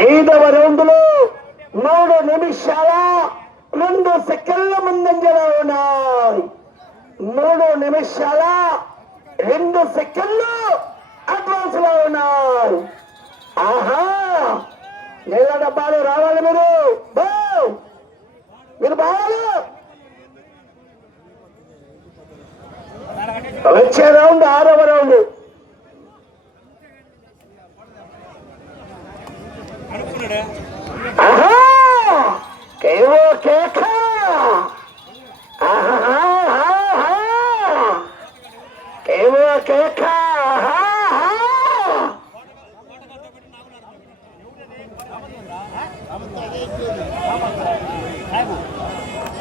ఐదవ రౌండ్లో 3 నిమిషాల 2 సెకండ్ల ముందంజలో ఉన్నాయి. 3 నిమిషాల 2 సెకండ్లు అడ్వాన్స్ లో ఉన్నాయి. ఆహా, నీళ్ళ డబ్బాలు రావాలి మీరు బాగాలి. వచ్చే రౌండ్ 6వ రౌండ్. ఆహా, కేవో కేక. ఆహా, కేవో కేక.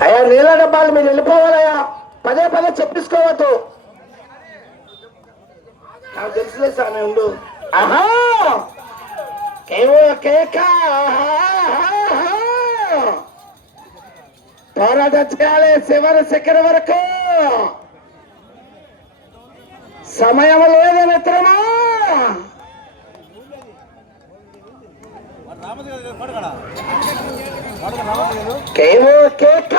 అయ్యా, నీళ్ళ డబ్బాలు మీరు వెళ్ళిపోవాలయ్యా. పదే చెప్పిసుకోవద్దు. నాకు తెలుసులే సార్, ఉండు. ఆహా, కేవో కేక. పోరాటం చేయాలి చివరి సెకండ్ వరకు. సమయం లేదు మిత్రమా. కేవో కేక.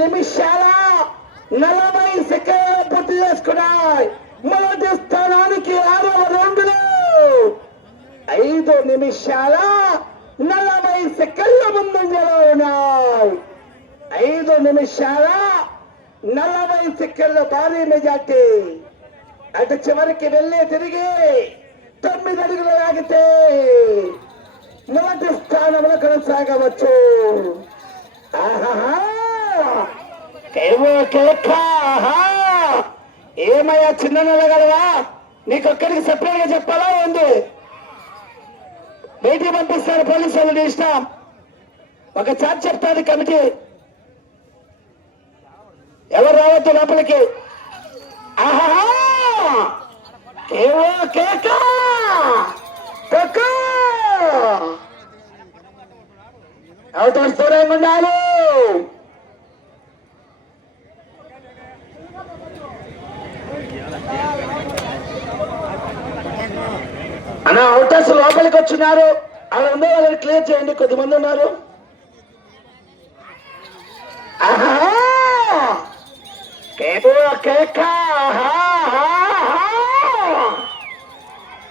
నిమిషాల 40 సెకండ్లు పూర్తి చేసుకున్నాయి. మొదటి స్థానానికి 6వ రౌండ్లో 5 నిమిషాల 40 సెకండ్ల ముందంజలో ఉన్నాయి. 5 నిమిషాల 40 సెకండ్ల భారీ మెజార్టీ. అటు చివరికి వెళ్ళి తిరిగి 9 అడుగులు లాగితే మొదటి స్థానంలో కొనసాగవచ్చు. ఏమయ్యా, చిన్న నెలగలవా? నీకొక్కడికి సెపరేట్ గా చెప్పాలా ఉంది? బయటికి పంపిస్తారు పోలీసు వాళ్ళు, ఇష్టం. ఒక చార్జ్ చెప్తాది కమిటీ, ఎవరు రావద్దు లోపలికి. ఆహా, కేవో కేక. అవుతారు దూరంగా ఉండాలి. అన్న, అవుటర్స్ లోపలికి వచ్చినారు. అలా ఉండే వాళ్ళని క్లియర్ చేయండి. కొద్దిమంది ఉన్నారు.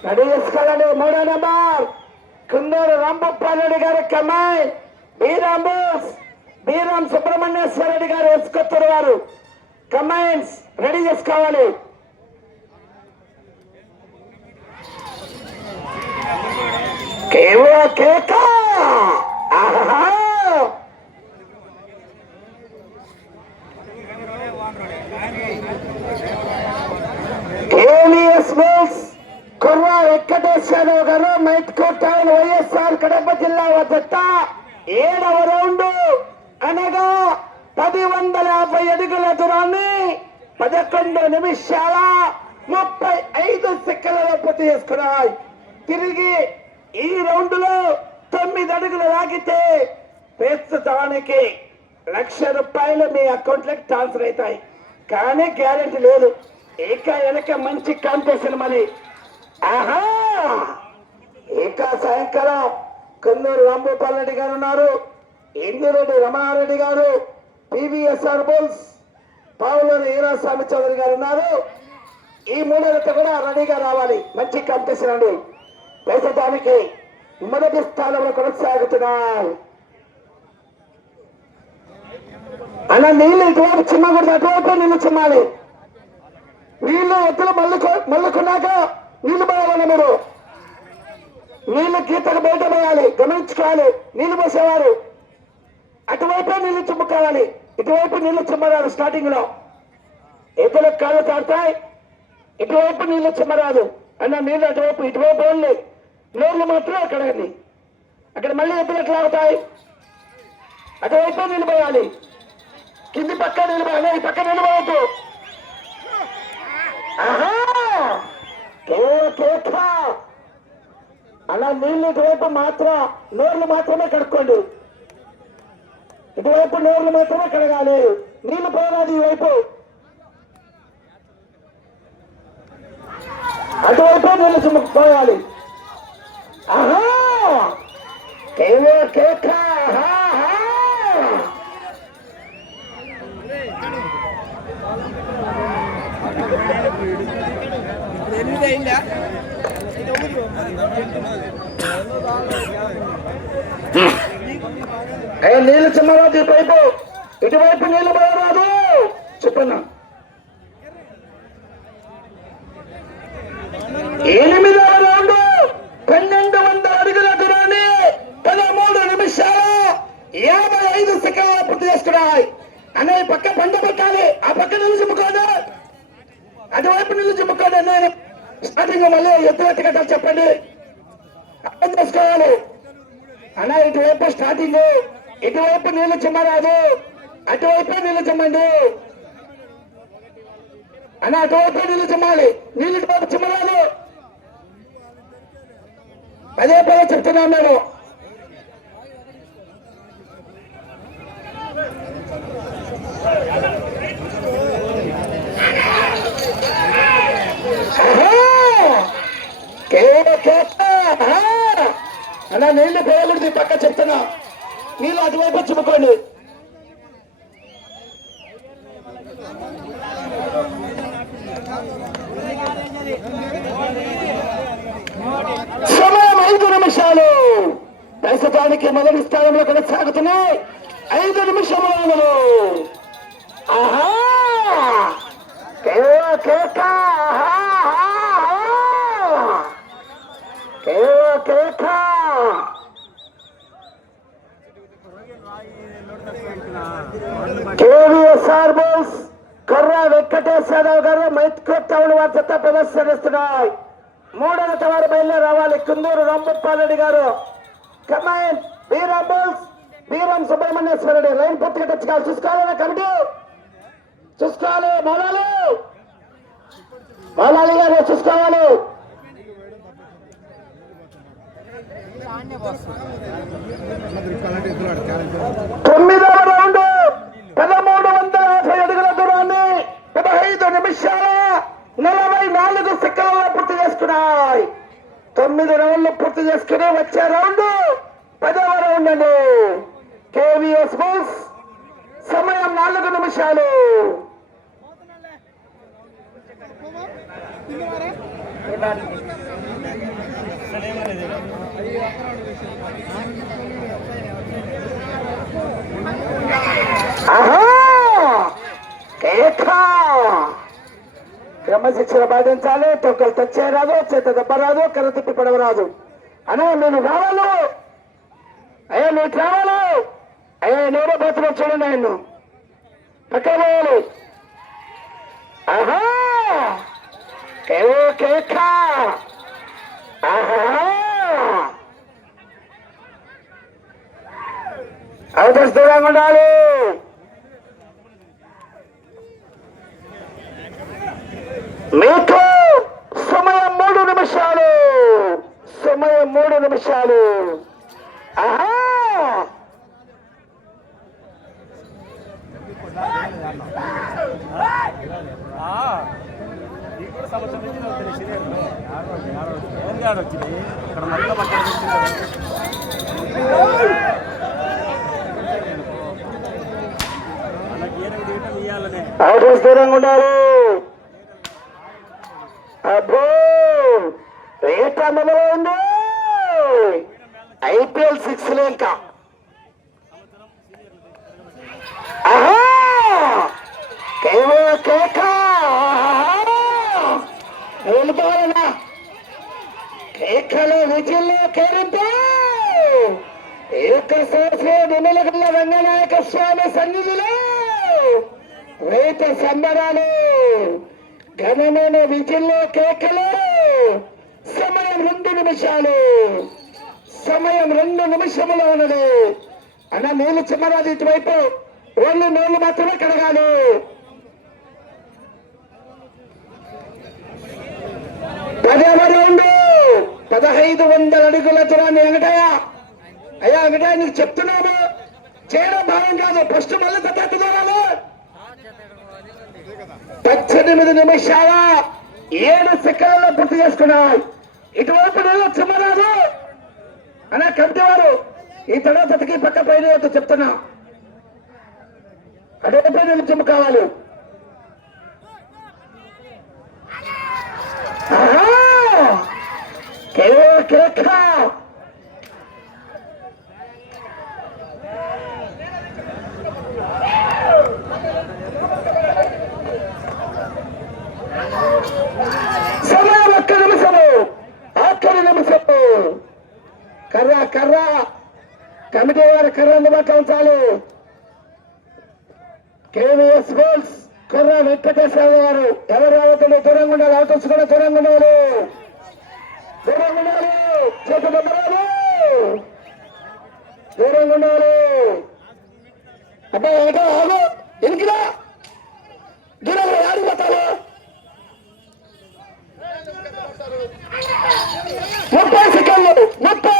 రెడీ చేసుకోవాలండి. 3వ నెంబర్ కుందూరు రాంభూపాలరెడ్డి గారు కమ్మాయి, బీరాం సుబ్రహ్మణ్యేశ్వర రెడ్డి గారు వేసుకొచ్చారు. వారు కమైన్స్ రెడీ చేసుకోవాలి. కేవో కేక. కేవీఎస్ మిల్స్ కుర్ర వెంకటేశ్వరరావు గారు, మైట్కోట్ టౌన్, వైఎస్ఆర్ కడప జిల్లా వద్ద 7వ రౌండ్ అనగా 1050 అడుగుల దూరాన్ని 11 నిమిషాల 35 సెకండ్లలో పూర్తి చేసుకున్నాయి. తిరిగి ఈ రౌండ్ లో 9 అడుగులు లాగితే ప్రస్తుతానికి ₹1,00,000 మీ అకౌంట్ లోకి ట్రాన్స్ఫర్ అవుతాయి. కానీ గ్యారెంటీ లేదు. వెనక మంచి కాంపిటీషన్ మరి. ఆహా, సాయంకాలం కుందూరు రాంభూపాలరెడ్డి గారు ఉన్నారు, ఇందిరెడ్డి రమణారెడ్డి గారు, పివిఎస్ఆర్ బుల్స్ పావులూరు ఈరాస్వామి చౌదరి గారు ఉన్నారు. ఈ 3 కూడా రెడీగా రావాలి. మంచి కాంపిటీషన్ అండి. ప్రస్తుతానికి మొదటి స్థానంలో కొనసాగుతున్నారు. అన్న, నీళ్ళు ఇటువైపు చిమ్మకూడదు, అటువైపు నీళ్ళు చిమ్మాలి. నీళ్ళు ఎత్తులు మళ్ళుకున్నాక నీళ్లు పోయాలన్న మీరు. నీళ్లు గీతకు బయట పోయాలి, గమనించుకోవాలి. నీళ్లు పోసేవారు అటువైపే నీళ్లు చిమ్ముకోవాలి, ఇటువైపు నీళ్లు చిమ్మరాదు. స్టార్టింగ్ లో ఎత్తులు కాళ్ళు తాడతాయి, ఇటువైపు నీళ్లు చిమ్మరాదు. అన్న, నీళ్ళు అటువైపు, ఇటువైపు ఓన్లీ. నోర్లు మాత్రం అక్కడండి. అక్కడ మళ్ళీ ఎత్తులు ఎట్లా అవుతాయి? అటువైపు నిలబడాలి, కింది పక్క నిలబడాలి, ఈ పక్క నిలబడద్దు. అలా నీళ్ళు ఇటువైపు మాత్రం నోర్లు మాత్రమే కడుక్కోండి. ఇటువైపు నోర్లు మాత్రమే కడగాలి. నీళ్లు పోరాది ఈ వైపు, అటువైపు నీళ్ళు చుమ్ముకుపోయాలి. ఆహా కేవో కేక నీళ్ళు చిమ్మరాదు ఇటువైపు, ఇటువైపు నీళ్ళు పోరాదు. చెప్పన్నా 8వ రౌండ్ 1200 అడుగుల దూరాన్ని 13 నిమిషాలు 55 సెకండ్లు పూర్తి చేసుకున్నాయి. అనే పక్క పంట పట్టాలి, ఆ పక్క నీళ్ళు చిమ్ముకోండి, అటువైపు నీళ్ళు చిమ్ముకోండి. నేను స్టార్టింగ్ మళ్ళీ ఎత్తు కట్టాలి చెప్పండి, అర్థం చేసుకోవాలి అన్న. ఇటువైపు స్టార్టింగ్, ఇటువైపు నీళ్ళు చిమ్మరాదు, అటువైపే నీళ్ళు చిమ్మండి అన్న. అటువైపే నీళ్ళు చిమ్మాలి, నీళ్ళు ఇటువైపు చిమ్మరాదు. పదే పదే చెప్తున్నాను నేను. అలా నీళ్లు పోయకూడదు, పక్క చెప్తున్నా. నీళ్ళు అటువైపు చిమ్ముకోండి. సమయం 5 నిమిషాలు. ప్రస్తుతానికి మొదటి స్థానంలో కొనసాగుతున్నాయి 5 నిమిషములు. ఆహా కేవో కేక కేవో కేక. కేవీఎస్ఆర్ బోస్ కర్ర వెంకటేశ్వరరావు గారు మైత్కోట్ టౌన్ వారి చెత్త ప్రదర్శనిస్తున్నాయి. 3వ వారు బయలుదేరి రావాలి. కుందూరు రాంభూపాలరెడ్డి గారు కమాండ్ బీరం బోల్స్ బీరం సుబ్రహ్మణ్యేశ్వరరెడ్డి లైన్ పూర్తిగా తెచ్చుకోవాలి. చూసుకోవాలి కమిటీ, చూసుకోవాలి. మౌలాలి గారు చూసుకోవాలి. 9వ రౌండ్ 1350 అడుగుల దూరాన్ని 15 నిమిషాల 44 సెకండ్లలో పూర్తి చేసుకున్నాయి. 9 రౌండ్లు పూర్తి చేసుకుని వచ్చే రౌండ్ 10వ రౌండ్ అండి. కేవీఎస్ బోస్ సమయం 4 నిమిషాలు. ఆహా కేక. క్రమశిక్షణ పాటించాలి. తొక్కలు తెచ్చేరాదు, చేత దెబ్బ రాదు, కర్ర తిప్పి పడవరాదు. అనే నేను రావాలి, అయ్యా నీకు రావాలి, అయ్యా నేనే పోతున్నా చూడండి. ఆయన పక్క పోవాలి. ఆహా కేవో కేక. ఆహా అవకాశం దూరంగా ఉండాలి. మీకు సమయం 3 నిమిషాలు. సమయం 3 నిమిషాలు. ఆహా అవకాశం దూరంగా ఉండాలి. అబ్బో రేట్ అమలులో ఉంది. IPL 6 లో ఇంకా కేవో కేక. వెళ్ళిపోవాలన్నా కేకలో విజయంలో కేరింపు. ఏకశాస్త్ర నిమలగల్ల రంగనాయక స్వామి సన్నిధిలో రైత సంబరాలు, ఘనమైన విజయంలో కేకలు. సమయం 2 నిమిషాలు. సమయం 2 నిమిషములో ఉన్నది. అన్న నీళ్ళు చిమ్మరాదు ఇటువైపు, ఓన్లీ నీళ్లు మాత్రమే కడగాలి. పదవ రౌండ్ 1500 అడుగుల దూరాన్ని వెంకటయ్య, అయ్యా వెంకటయ్య నీకు చెప్తున్నాము, చేయడం భావం కాదు. ఫస్ట్ మళ్ళీ తగ్గట్టు దూరాలు 18 నిమిషాల 7 సెకండ్లలో పూర్తి చేసుకున్నాయి. ఇటువైపు నేను చిమ్మరాదు అనే కమిటీ వారు ఈ తడతకి పక్క పైన చెప్తున్నా, అటువైపు నేను చిమ్మ కావాలి. సమయం ఒక్క నిమిషము, ఆఖరి నిమిషము. కర్ర కమిటీ వారి కర్ర అందుబాటులో ఉంచాలి. కేవీఎస్ గోల్స్ కుర్ర వెంకటేశ్వర గారు ఎవరు రావద్దు, దూరంగా ఉండాలి. అవుట్స్ కూడా దూరంగా ఉండాలి, చేతి దగ్గరాలు దూరంగా ఉండాలి. అబ్బాయి ఏటో ఆగు, ఎనికిరా దూరంగా ఆడిపోతావు. 30 సెకండ్లు 30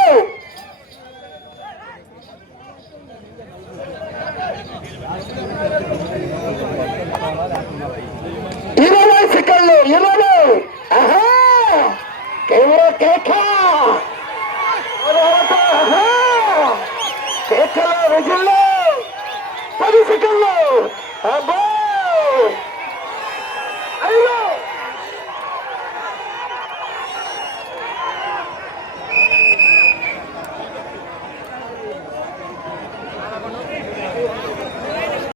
20 సెకండ్లు 20. ఆహా కేకలో విజిల్లో 10 సెకండ్లు. అబ్బా